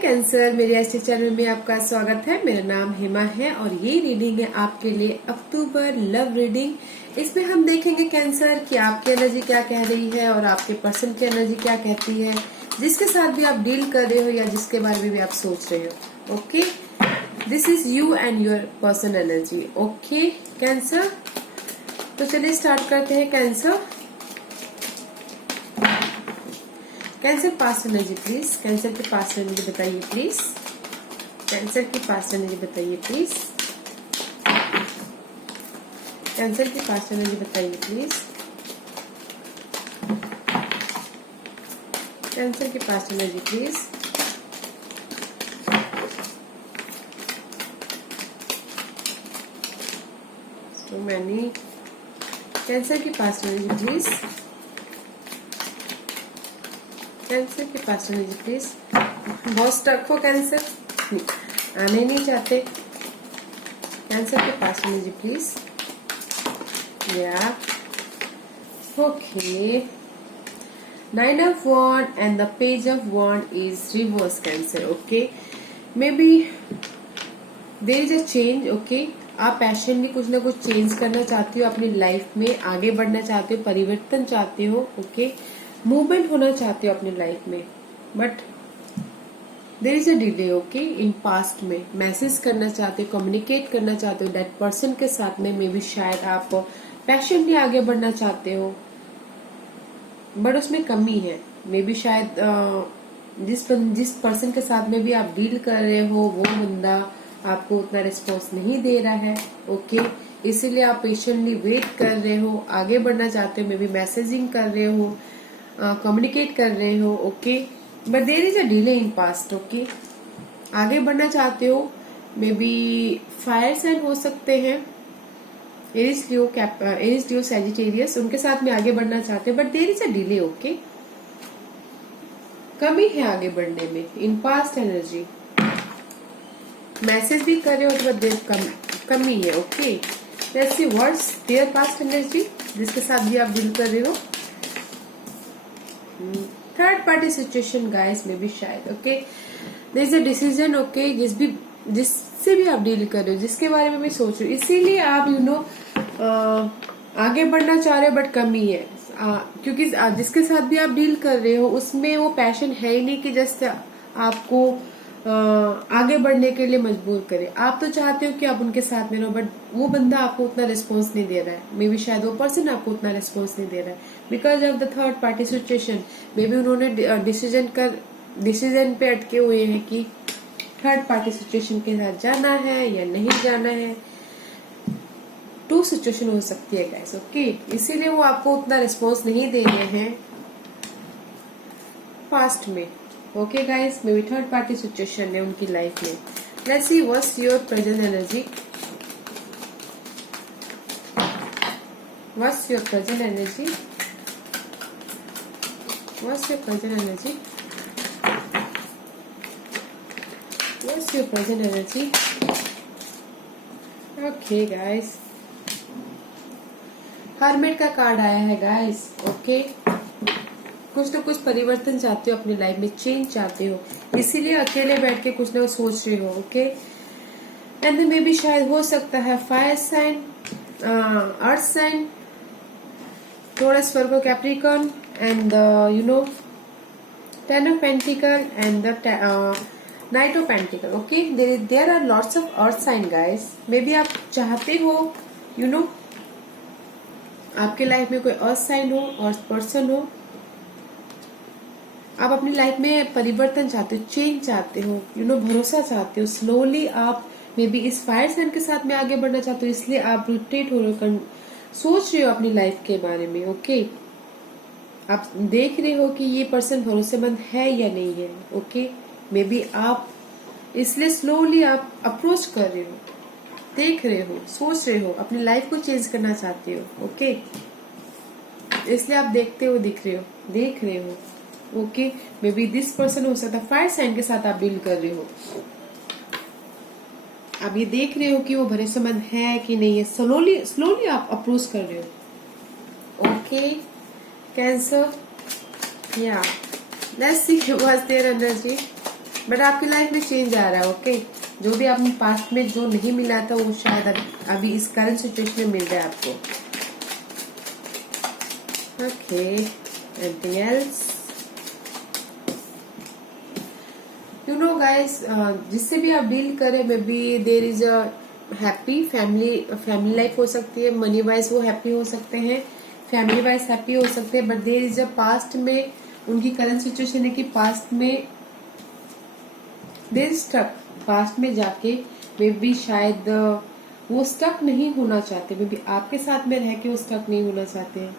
Cancer, मेरे ऐसे channel में आपका स्वागत है। मेरा नाम हेमा है और ये रीडिंग है आपके लिए अक्टूबर लव रीडिंग। इसमें हम देखेंगे कैंसर कि आपकी एनर्जी क्या कह रही है और आपके पर्सन की एनर्जी क्या कहती है, जिसके साथ भी आप डील कर रहे हो या जिसके बारे में भी आप सोच रहे हो। Okay, this is you and your person energy. Okay cancer, तो चलिए स्टार्ट करते हैं। Cancer past energy please. Cancer की पास्ट एनर्जी बताइए प्लीज। कैंसर की पास्ट एनर्जी बताइए प्लीज। कैंसर की पास्ट एनर्जी बताइए प्लीज। कैंसर की past energy please. So many. Cancer की पास्ट एनर्जी प्लीज। कैंसर की पास्ट एनर्जी प्लीज। बहुत स्टक हो कैंसर, आने ही नहीं चाहते। कैंसर की पास्ट एनर्जी प्लीज। या okay, 9 of Wands and the Page of Wands is reverse Cancer. Okay, maybe there is a change. Okay, आप passion में कुछ ना कुछ चेंज करना चाहते हो, अपनी लाइफ में आगे बढ़ना चाहते हो, परिवर्तन चाहते हो। ओके, मूवमेंट होना चाहते हो अपनी लाइफ में, but there is a delay. Okay, in past में मैसेज करना चाहते हो, कम्युनिकेट करना चाहते हो दैट पर्सन के साथ में। मे बी शायद आप पैशन में आगे बढ़ना चाहते हो, बट उसमें कमी है। मे बी शायद जिस पर्सन के साथ में भी आप डील कर रहे हो वो बंदा आपको उतना रिस्पॉन्स नहीं दे रहा है। ओके, इसीलिए आप पेशेंटली वेट कर रहे हो, आगे बढ़ना चाहते हो, मे बी मैसेजिंग कर रहे हो, कम्युनिकेट कर रहे हो। Okay, but there is a delay in past. Okay, आगे बढ़ना चाहते हो, मे बी फायर साइन हो सकते हैं, एरिस लियो सैजिटेरियस, उनके साथ में आगे बढ़ना चाहते हैं, but there is a delay. Okay, कमी है आगे बढ़ने में इन पास्ट एनर्जी। मैसेज भी कर रहे हो तो कमी है। Okay, let's see what's there past energy, जिसके साथ भी आप डील कर रहे हो। थर्ड पार्टी सिचुएशन गाइस में भी शायद। Okay, there is a decision. Okay, जिससे भी आप डील कर रहे हो, जिसके बारे में भी सोच रहे हो, इसीलिए आप आगे बढ़ना चाह रहे हो, बट कमी है। क्योंकि जिसके साथ भी आप डील कर रहे हो उसमें वो पैशन है ही नहीं कि जस्ट आपको आगे बढ़ने के लिए मजबूर करे। आप तो चाहते हो कि आप उनके साथ में रहो, बट वो बंदा आपको उतना रिस्पॉन्स नहीं दे रहा है। मे बी शायद वो पर्सन आपको उतना रिस्पॉन्स नहीं दे रहा है because of the third party situation. May be उन्होंने डिसीजन पे अटके हुए हैं कि थर्ड पार्टी सिचुएशन के साथ जाना है या नहीं जाना है। टू सिचुएशन हो सकती है गाइस। ओके, इसीलिए वो आपको उतना रिस्पॉन्स नहीं दे रहे हैं पास्ट में। Okay guys, may be third party situation है उनकी लाइफ में। Let's see what's your present energy. What's your present energy. What's your present energy. What's your present energy. Okay guys, hermit का card आया है guys. Okay, कुछ ना कुछ परिवर्तन चाहते हो अपनी लाइफ में, चेंज चाहते हो, इसीलिए अकेले बैठ के कुछ ना कुछ सोच रहे हो। ओके, एंड मे बी शायद हो सकता है fire sign, earth sign, Taurus, Virgo, Capricorn and ten of pentacle and the knight of pentacle. Okay, there are lots of earth sign guys. Maybe आप चाहते हो आपके लाइफ में कोई अर्थ साइन हो और पर्सन हो। आप अपनी लाइफ में परिवर्तन चाहते हो, चेंज चाहते हो, भरोसा चाहते हो। स्लोली आप मे बी इस फायर साइन के साथ में आगे बढ़ना चाहते हो, इसलिए आप रोटेट हो रहे हो, सोच रहे हो अपनी लाइफ के बारे में। ओके, आप देख रहे हो कि ये पर्सन भरोसेमंद है या नहीं है। ओके, मे बी आप इसलिए स्लोली आप अप्रोच कर रहे हो, देख रहे हो, सोच रहे हो, अपनी लाइफ को चेंज करना चाहते हो। ओके, इसलिए आप देखते हो, देख रहे हो। Okay, may be this person हो सकता है फायर साइन के साथ आप डील कर रहे हो। आप ये देख रहे हो कि वो भरोसेमंद है कि नहीं है। स्लोली आप अप्रोच कर रहे हो। ओके कैंसर, या let's see what's their energy. But आपकी लाइफ में चेंज आ रहा है। ओके, जो भी आपने पास्ट में जो नहीं मिला था वो शायद अभी इस करंट सिचुएशन में मिल रहा है आपको। Okay, anything else? You know guys, जिससे भी आप डील करें, may be there is a happy family life हो सकती है। मनी वाइज वो हैप्पी हो सकते हैं, फैमिली वाइज हैप्पी हो सकते हैं, but there is a past में उनकी करंट सिचुएशन है कि पास्ट में देर स्टक। पास्ट में जाके मे बी शायद वो स्टक नहीं होना चाहते, मे बी आपके साथ में रह के वो स्टक नहीं होना चाहते हैं।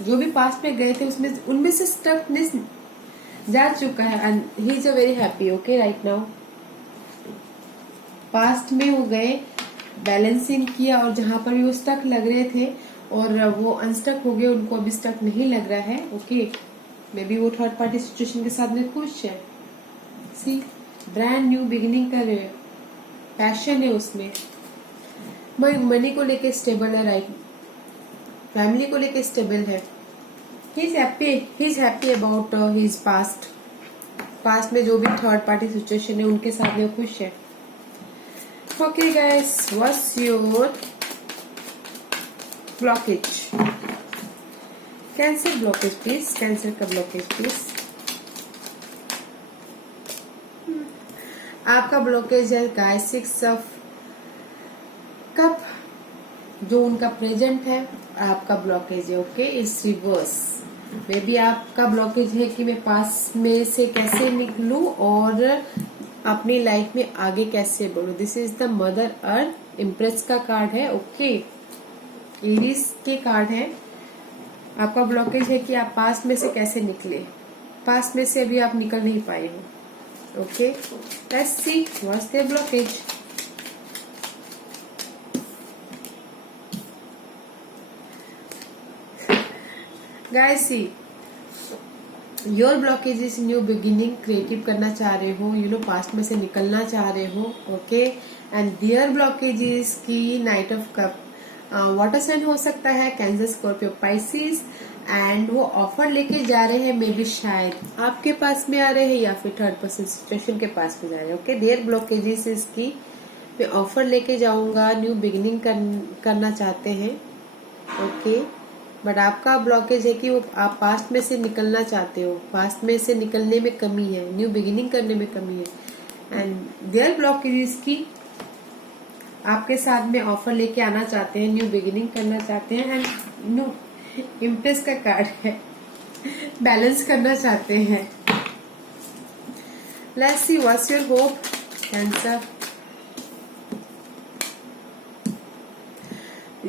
जो भी पास्ट में गए थे उसमें उनमें से स्टकनेस जा चुका है and he is a very happy. Okay, right now past में वो गए, बैलेंसिंग किया, और जहां पर भी वो स्टक लग रहे थे और वो अनस्टक हो गए, उनको अभी स्टक नहीं लग रहा है। ओके, मे बी वो थर्ड पार्टी सिचुएशन के साथ में खुश है। सी, ब्रांड न्यू बिगिनिंग कर रहे हैं, पैशन है उसमें, मनी को लेके स्टेबल है, राइट, फैमिली को लेके स्टेबल है। He is happy about his past में जो भी थर्ड पार्टी सिचुएशन है उनके साथ में खुश है। Okay guys, what's your blockage? Cancer blockage please, cancer का ब्लॉकेज प्लीज। आपका ब्लॉकेज है गाइस 6 ऑफ कप, जो उनका प्रेजेंट है आपका ब्लॉकेज है। ओके, इस रिवर्स मे बी आपका ब्लॉकेज है कि मैं पास में से कैसे निकलूं और अपनी लाइफ में आगे कैसे बढ़ूं। This is the mother earth, empress का कार्ड है। ओके, एरीज के कार्ड है। आपका ब्लॉकेज है कि आप पास्ट में से कैसे निकले, पास्ट में से अभी आप निकल नहीं पाए हो। Okay, let's see what's there blockage. Guys see, your blockage is new beginning, creative करना चाह रहे हो, यू नो पास्ट में से निकलना चाह रहे हो। Okay, and there blockage is की knight of cup, water sign हो सकता है, कैंसर, स्कॉर्पियो, पाइसिस, एंड वो ऑफर लेके जा रहे हैं, मे बी शायद आपके पास में आ रहे हैं या फिर थर्ड पर्सन सिचुएशन के पास में जा रहे हैं। ओके, देयर ब्लॉकेजेस इज की मैं ऑफर लेके जाऊंगा, न्यू बिगिनिंग करना चाहते हैं। ओके, बट आपका ब्लॉकेज है कि वो आप पास्ट में से निकलना चाहते हो, पास्ट में से निकलने में कमी है, न्यू बिगिनिंग करने में कमी है। एंड देयर ब्लॉकेज की आपके साथ में ऑफर लेके आना चाहते हैं, न्यू बिगिनिंग करना चाहते हैं, एंड न्यू इम्प्रेस का कार्ड है, बैलेंस करना चाहते हैं। Let's see what's your hope cancer.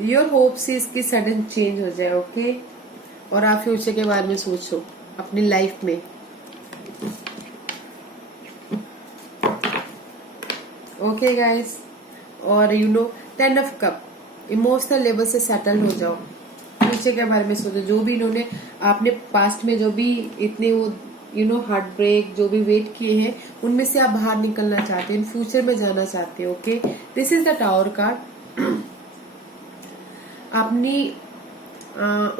Your hope से इसकी सडन चेंज हो जाए। ओके, और आप फ्यूचर के बारे में सोचो अपनी लाइफ में। ओके गाइस, और you know 10 of cup, emotional level से सेटल हो जाओ, फ्यूचर के बारे में सोचो। जो भी इन्होंने आपने पास्ट में जो भी इतने वो यू नो हार्ट ब्रेक जो भी वेट किए हैं उनमें से आप बाहर निकलना चाहते हैं, फ्यूचर में जाना चाहते हैं। Okay, this is the tower card. अपनी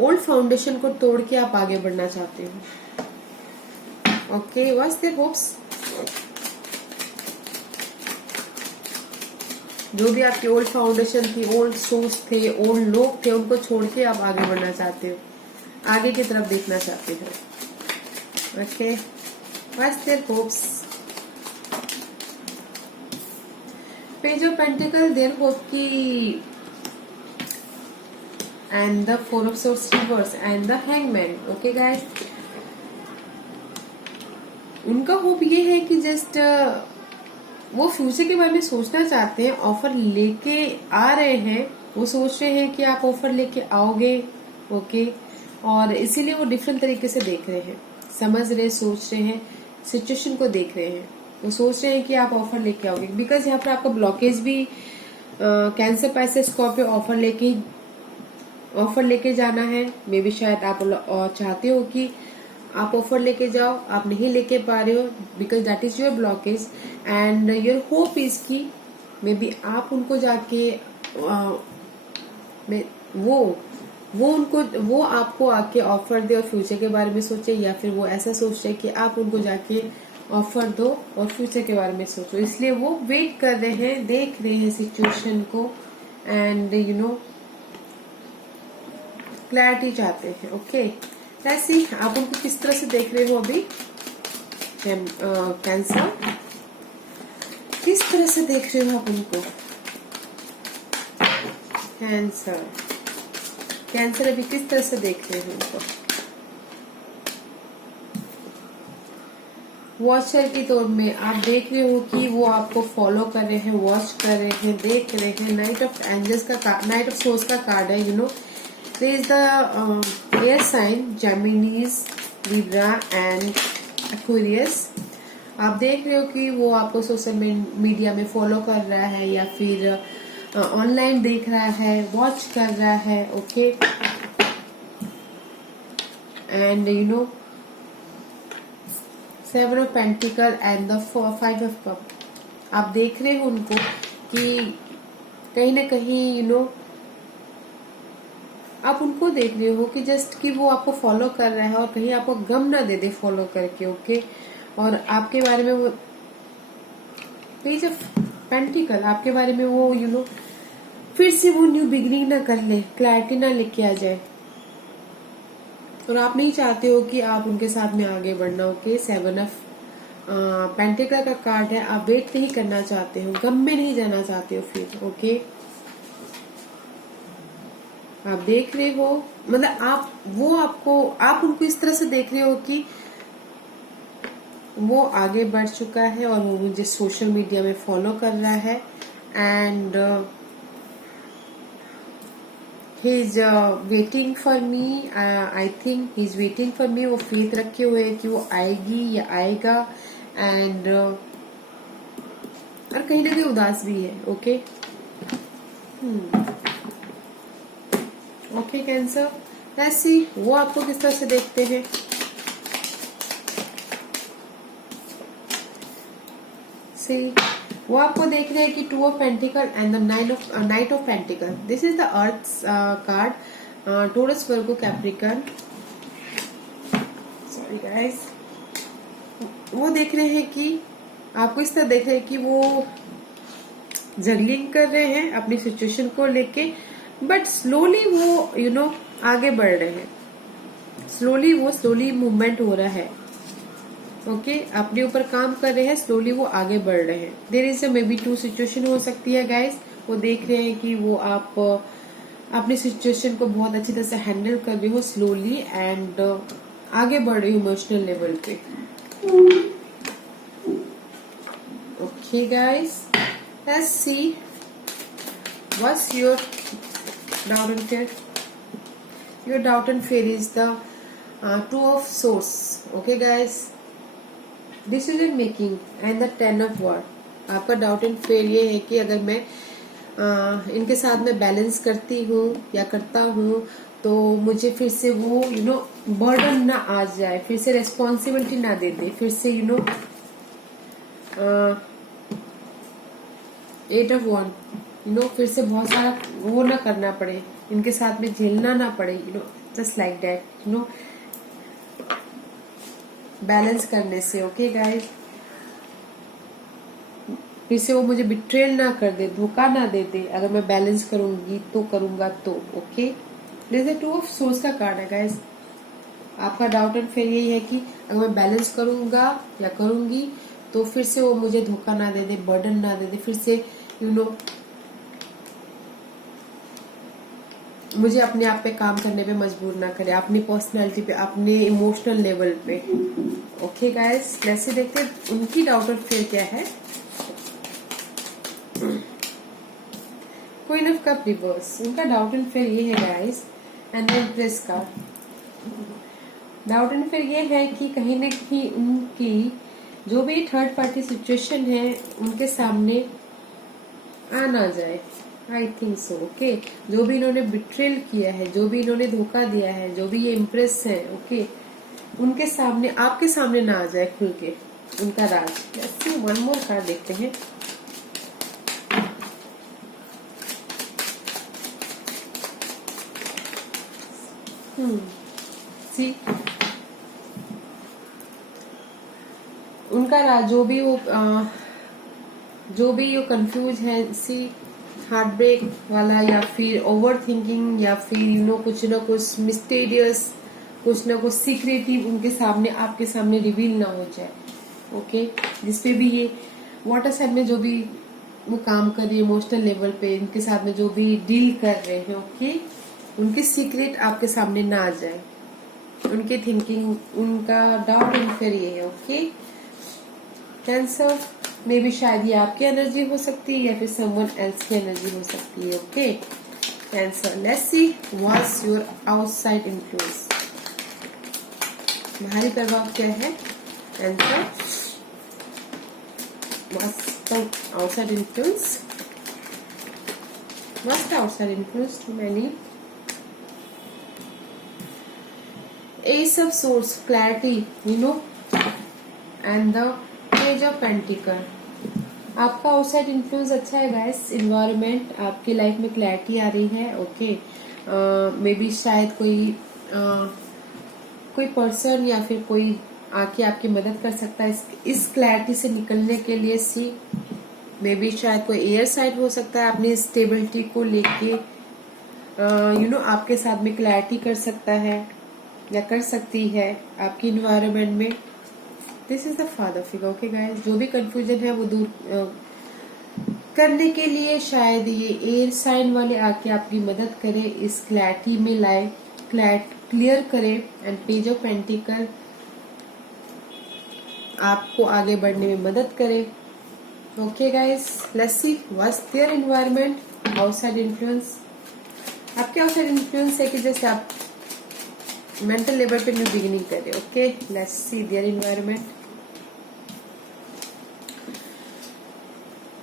ओल्ड फाउंडेशन को तोड़ के आप आगे बढ़ना चाहते हो। Okay, what's there hopes? जो भी आपकी ओल्ड फाउंडेशन थी, ओल्ड सोर्स थे, ओल्ड लोग थे, उनको छोड़ के आप आगे बढ़ना चाहते हो, आगे की तरफ देखना चाहते हो। Okay, what's there hopes? Page of pentacle, there hope की, and the 4 of swords reverse and the hangman. Okay guys, उनका होप ये है कि जस्ट वो फ्यूचर के बारे में सोचना चाहते हैं, ऑफर लेके आ रहे हैं, वो सोच रहे हैं कि आप ऑफर लेके आओगे। ओके, और इसीलिए वो डिफरेंट तरीके से देख रहे हैं, समझ रहे, सोच रहे हैं, सिचुएशन को देख रहे हैं। वो सोच रहे हैं कि आप ऑफर लेके आओगे, बिकॉज यहाँ पर आपका ब्लॉकेज भी कैंसर, पाइसेस, स्कॉर्पियो ऑफर लेके जाना है। मे बी शायद आप चाहते हो कि आप ऑफर लेके जाओ, आप नहीं लेके पा रहे हो, because that is your blockage, and your hope is की मे बी आप उनको जाके वो आपको आके ऑफर दे और फ्यूचर के बारे में सोचे, या फिर वो ऐसा सोच रहे कि आप उनको जाके ऑफर दो और फ्यूचर के बारे में सोचो। इसलिए वो वेट कर रहे हैं, देख रहे हैं सिचुएशन को एंड क्लैरिटी चाहते हैं। ओके, ऐसी आप उनको किस तरह से देख रहे हो अभी? कैंसर, किस तरह से देख रहे हो आप उनको? कैंसर, कैंसर अभी किस तरह से देख रहे हो उनको? वॉचर की तौर में आप देख रहे हो कि वो आपको फॉलो कर रहे हैं, वॉच कर रहे हैं, देख रहे हैं। नाइट ऑफ एंजल्स का, नाइट ऑफ सोर्स का कार्ड है। There is the air sign Geminis, Libra and Aquarius. आप देख रहे हो कि वो आपको सोशल मीडिया में फॉलो कर रहा है या फिर ऑनलाइन देख रहा है, वॉच कर रहा है। Okay, and seven of pentacle and the 5 of cup. आप देख रहे हो उनको कि कहीं ना कहीं आप उनको देख रहे हो कि जस्ट कि वो आपको फॉलो कर रहा है और कहीं आपको गम ना दे दे फॉलो करके। ओके, और आपके बारे में वो पेज ऑफ पेंटिकल, आपके बारे में वो फिर से वो न्यू बिगिनिंग ना कर ले, क्लैरिटी ना लेके आ जाए। और आप नहीं चाहते हो कि आप उनके साथ में आगे बढ़ना। ओके, 7 ऑफ पेंटिकल का कार्ड है। आप वेट नहीं करना चाहते हो, गम में नहीं जाना चाहते हो फिर। ओके, आप देख रहे हो, मतलब आप उनको इस तरह से देख रहे हो कि वो आगे बढ़ चुका है और वो मुझे सोशल मीडिया में फॉलो कर रहा है and he is waiting for me. I think he is waiting for me. वो फेथ रखे हुए है कि वो आएगी या आएगा एंड और कहीं ना कहीं उदास भी है। ओके, ओके कैंसर, ऐसी वो आपको किस तरह से देखते हैं? सी, वो आपको देख रहे हैं कि 2 of pentacle and the knight of pentacle. This is the earth card. Taurus, Virgo, Capricorn. Sorry guys, वो देख रहे हैं कि आपको इस तरह देख रहे हैं कि वो जगलिंग कर रहे हैं अपनी सिचुएशन को लेके, बट स्लोली वो आगे बढ़ रहे हैं। स्लोली मूवमेंट हो रहा है। ओके, अपने ऊपर काम कर रहे हैं, स्लोली वो आगे बढ़ रहे हैं। There is maybe 2 situation हो सकती है गाइस। वो देख रहे हैं कि वो आप अपनी सिचुएशन को बहुत अच्छी तरह से हैंडल कर रहे हो स्लोली एंड आगे बढ़ रही हो इमोशनल लेवल पे। Okay guys, let's see what's your doubt and fear. Your doubt and fear is the 2 of swords. Okay guys, decision making and the 10 of wand. आपका डाउट एंड फेयर ये है कि अगर मैं इनके साथ में बैलेंस करती हूँ या करता हूँ तो मुझे फिर से वो बर्डन ना आ जाए, फिर से रेस्पॉन्सिबिलिटी ना दे दे, फिर से 8 ऑफ वॉन्ड फिर से बहुत सारा वो ना करना पड़े, इनके साथ में झेलना ना पड़े, जस्ट लाइक दैट बैलेंस करने से। ओके गाइस, फिर से वो मुझे बिट्रेल ना कर दे, धोखा ना दे दे। अगर मैं बैलेंस करूंगी तो करूंगा तो। Okay, this is 2 of swords का कार्ड है गाइस। आपका डाउट एंड फिर यही है कि अगर मैं बैलेंस करूंगा या करूंगी तो फिर से वो मुझे धोखा ना दे दे, बर्डन ना दे दे, फिर से मुझे अपने आप पे काम करने पे मजबूर ना करे, अपनी पर्सनैलिटी पे, अपने इमोशनल लेवल पे। ओके गाइस, वैसे देखते हैं उनकी डाउट और फिर क्या है। क्वीन ऑफ कप रिवर्स, उनका डाउट एंड फिर ये है गाइस। एंड एम्प्रेस का डाउट एंड फिर ये है कि कहीं न कहीं उनकी जो भी थर्ड पार्टी सिचुएशन है उनके सामने आ ना जाए। I think so. ओके, जो भी इन्होंने बिट्रेल किया है, जो भी इन्होंने धोखा दिया है, जो भी ये इम्प्रेस है, ओके, उनके सामने, आपके सामने ना आ जाए खुल के उनका राज। वन मोर कार्ड देखते हैं। सी, उनका जो भी वो कंफ्यूज है, सी हार्ट ब्रेक वाला, या फिर ओवर थिंकिंग, या फिर कुछ ना कुछ मिस्टीरियस, कुछ ना कुछ सीक्रेटिव उनके सामने, आपके सामने रिवील ना हो जाए। ओके, जिसपे भी ये वाटर साइड में जो भी वो काम कर रही है इमोशनल लेवल पे, उनके साथ में जो भी डील कर रहे हैं, ओके, उनके सीक्रेट आपके सामने ना आ जाए, उनकी थिंकिंग, उनका डाउट एंड फियर ये है। ओके कैंसर, मे भी शायद ये आपकी एनर्जी हो सकती है या फिर समवन एल्स की एनर्जी हो सकती है। Okay Cancer, let's see what's your outside influence, बाहरी प्रभाव क्या है Cancer, what's the outside influence, what's the outside influence too many, Ace of Swords, clarity, and the Page of Pentacles. आपका outside influence अच्छा है गाइस, इन्वायरमेंट, आपकी life में clarity आ रही है। ओके, मे बी शायद कोई पर्सन या फिर कोई आके आपकी मदद कर सकता है इस क्लैरिटी से निकलने के लिए। सी मे बी शायद कोई एयर साइड हो सकता है, अपनी स्टेबिलिटी को लेके आपके साथ में क्लैरिटी कर सकता है या कर सकती है आपकी इन्वायरमेंट में। This is the father figure. Okay guys, जो भी कंफ्यूजन है वो दूर करने के लिए शायद ये एयर साइन वाले आके आपकी मदद करे, इस क्लैरिटी में लाए, क्लियर करे। एंड पेज ऑफ पेंटिकल आपको आगे बढ़ने में मदद करे। Okay guys, let's see what's their environment, outside influence. आपके आउटसाइड इन्फ्लुएंस है कि जैसे आप मेंटल लेवल पे न्यू बिगिनिंग कर रहे हो। Okay, let's C their environment.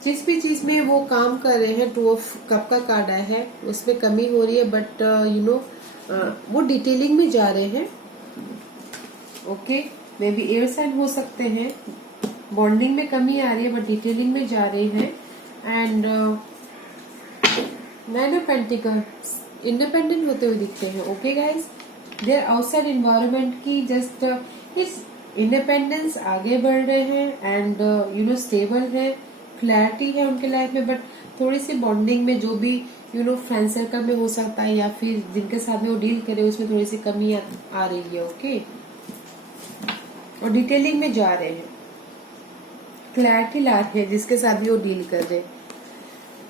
जिस भी चीज में वो काम कर रहे हैं, 2 ऑफ कप का कार्ड आया है, उसमें कमी हो रही है, बट वो डिटेलिंग में जा रहे हैं। Okay, maybe air sign हो सकते हैं, बॉन्डिंग में कमी आ रही है बट डिटेलिंग में जा रहे हैं। एंड 9 ऑफ पेंटिकल्स, इंडिपेंडेंट होते हुए दिखते हैं। Okay guys, there outside environment की जस्ट इस इंडिपेंडेंस, आगे बढ़ रहे हैं एंड स्टेबल है, क्लैरिटी है उनके लाइफ में, बट थोड़ी सी बॉन्डिंग में जो भी फ्रेंड सर्कल में हो सकता है या फिर जिनके साथ में वो डील करे उसमें थोड़ी सी कमी आ रही है। ओके, और डिटेलिंग में जा रहे हैं, क्लैरिटी ला रहे हैं जिसके साथ भी वो डील कर रहे हैं।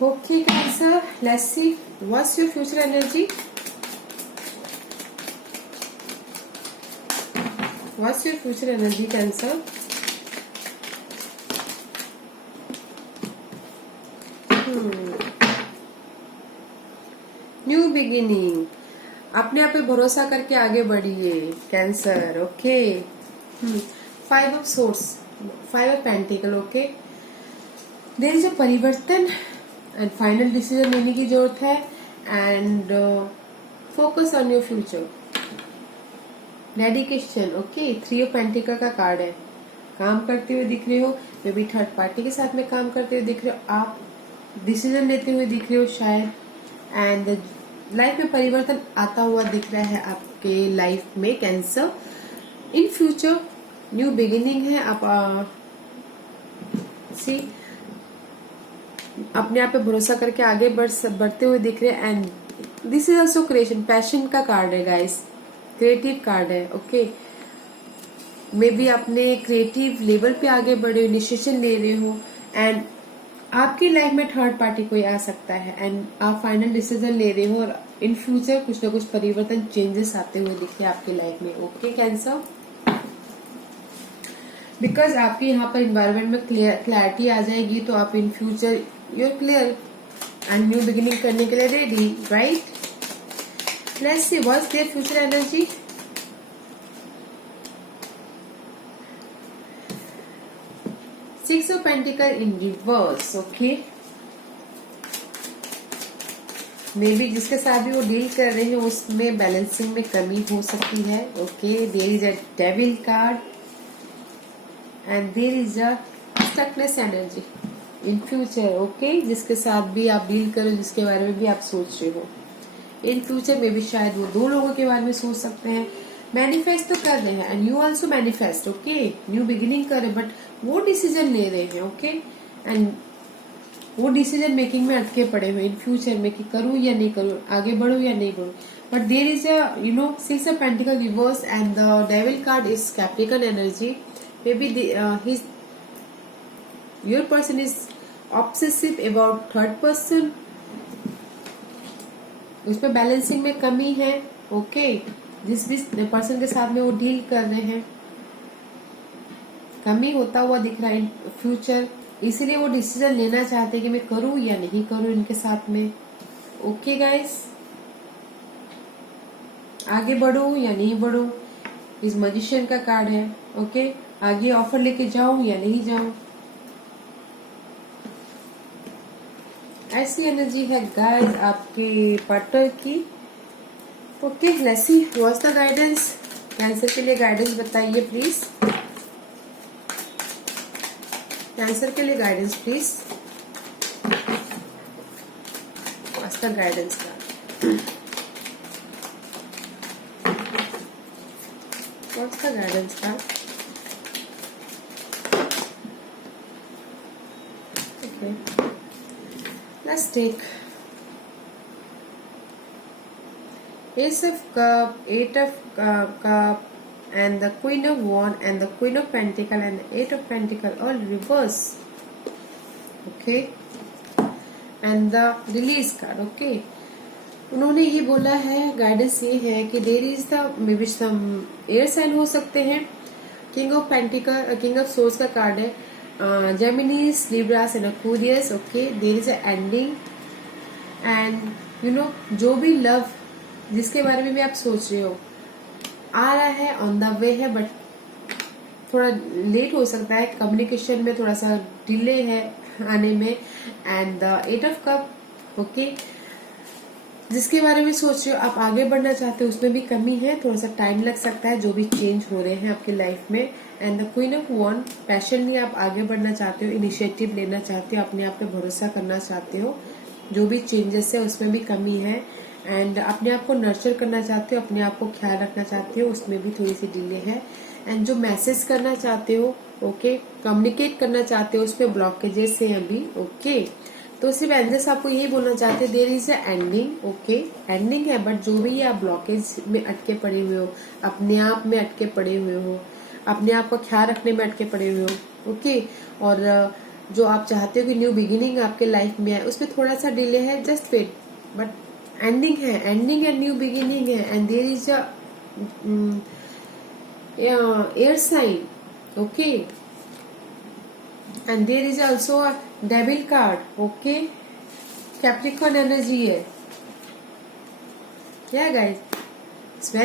Okay Cancer, let's see what's your future energy, what's your future energy Cancer. New beginning, अपने आप पे भरोसा करके आगे बढ़िए Cancer. Okay, 5 of swords, 5 of pentacle. Okay, there is a परिवर्तन एंड फाइनल डिसीजन लेने की जरूरत है and focus on your future, dedication. Okay, 3 of pentacle का कार्ड है, काम करते हुए दिख रहे हो, मे बी थर्ड पार्टी के साथ में काम करते हुए दिख रहे हो, आप डिसीजन लेते हुए दिख रहे हो शायद, एंड लाइफ में परिवर्तन आता हुआ दिख रहा है आपके लाइफ में cancer. In future new beginning है, आप सी अपने आप पे भरोसा करके आगे बढ़ते हुए दिख रहे हैं। And this is also creation, passion का कार्ड है गाइस, क्रिएटिव कार्ड है। ओके, मे बी अपने क्रिएटिव लेवल पे आगे बढ़े, इनिशिएशन ले रहे हो एंड आपकी लाइफ में थर्ड पार्टी कोई आ सकता है एंड आप फाइनल डिसीजन ले रहे हो और इन फ्यूचर कुछ ना कुछ परिवर्तन, चेंजेस आते हुए दिखे आपकी लाइफ में। ओके कैंसर, बिकॉज आपकी यहाँ पर इन्वायरमेंट में क्लैरिटी आ जाएगी तो आप in future you are clear and new beginning करने के लिए ready, right. Let's see what's there future energy. Six of pentacle in reverse. Okay, maybe जिसके साथ भी वो डील कर रहे हैं उसमें बैलेंसिंग में कमी हो सकती है। Okay, there is a devil card and there is a stuckness energy in future. Okay, जिसके साथ भी आप डील करो, जिसके बारे में भी आप सोच रहे हो इन फ्यूचर में भी शायद वो 2 लोगों के बारे में सोच सकते हैं। मैनिफेस्ट तो कर रहे हैं and you also manifest. Okay, new beginning कर रहे, बट वो डिसीजन ले रहे हैं, ओके। एंड वो डिसीजन मेकिंग में अटके पड़े हुए इन फ्यूचर में कि करूं या नहीं करूं, आगे बढ़ूं या नहीं बढ़ूं। But there is a six of pentacle reverse and the devil card is Capricorn energy. Maybe your person is obsessive about third person, उसमें बैलेंसिंग में कमी है, ओके। जिस भी पर्सन के साथ में वो डील कर रहे हैं कमी होता हुआ दिख रहा है इन फ्यूचर, इसीलिए वो डिसीजन लेना चाहते हैं कि मैं करूं या नहीं करूं इनके साथ में, ओके गाइस। आगे बढ़ूं या नहीं बढ़ूं, इस मैजिशियन का कार्ड है, ओके। आगे ऑफर लेके जाऊं या नहीं जाऊं, ऐसी एनर्जी है गाइस आपके पार्टनर की, okay. Let's see what's the guidance. Cancer के लिए गाइडेंस बताइए प्लीज, कैंसर के लिए guidance please, what's the guidance का, व्हाट्स द गाइडेंस का, okay. Let's take Ace of Cup, Eight of Cup, and the Queen of Wand, and the Queen of Pentacle, and the Eight of Pentacle, all reverse. Okay, and the Release card. Okay, उन्होंने ये बोला है, guidance ये है कि there is the maybe some air sign हो सकते हैं। King of pentacle, king of swords का कार्ड है, Geminis, Libras and Aquarius. Okay, there is a ending and जो भी लव जिसके बारे में भी आप सोच रहे हो आ रहा है, ऑन द वे है, बट थोड़ा लेट हो सकता है, कम्युनिकेशन में थोड़ा सा डिले है आने में। And the eight of cup, okay, जिसके बारे में सोच रहे हो आप आगे बढ़ना चाहते हो उसमें भी कमी है, थोड़ा सा टाइम लग सकता है जो भी चेंज हो रहे हैं आपकी लाइफ में। एंड द क्वीन ऑफ वॉन्ड, पैशनली आप आगे बढ़ना चाहते हो, इनिशिएटिव लेना चाहते हो, अपने आप पे भरोसा करना चाहते हो, जो भी चेंजेस है उसमें भी कमी है। एंड अपने आप को नर्चर करना चाहते हो, अपने आप को ख्याल रखना चाहते हो, उसमें भी थोड़ी सी डिले है। एंड जो मैसेज करना चाहते हो, ओके, कम्युनिकेट करना चाहते हो, उसमें ब्लॉकेजेस है अभी, ओके। तो सिर्फ एंजल्स आपको यही बोलना चाहते हैं, there is a ending, okay, ending है, बट जो भी आप ब्लॉकेज में अटके पड़े हुए हो, अपने आप में अटके पड़े हुए हो, अपने आप का ख्याल रखने में अटके पड़े हुए हो, ओके। और जो आप चाहते हो कि न्यू बिगिनिंग आपके लाइफ में है, उसमें थोड़ा सा डिले है, जस्ट वेट, बट एंडिंग है, एंडिंग एंड न्यू बिगिनिंग है। And there is a air sign, okay, and there is also a devil card, okay, Capricorn energy है, क्या गाइस।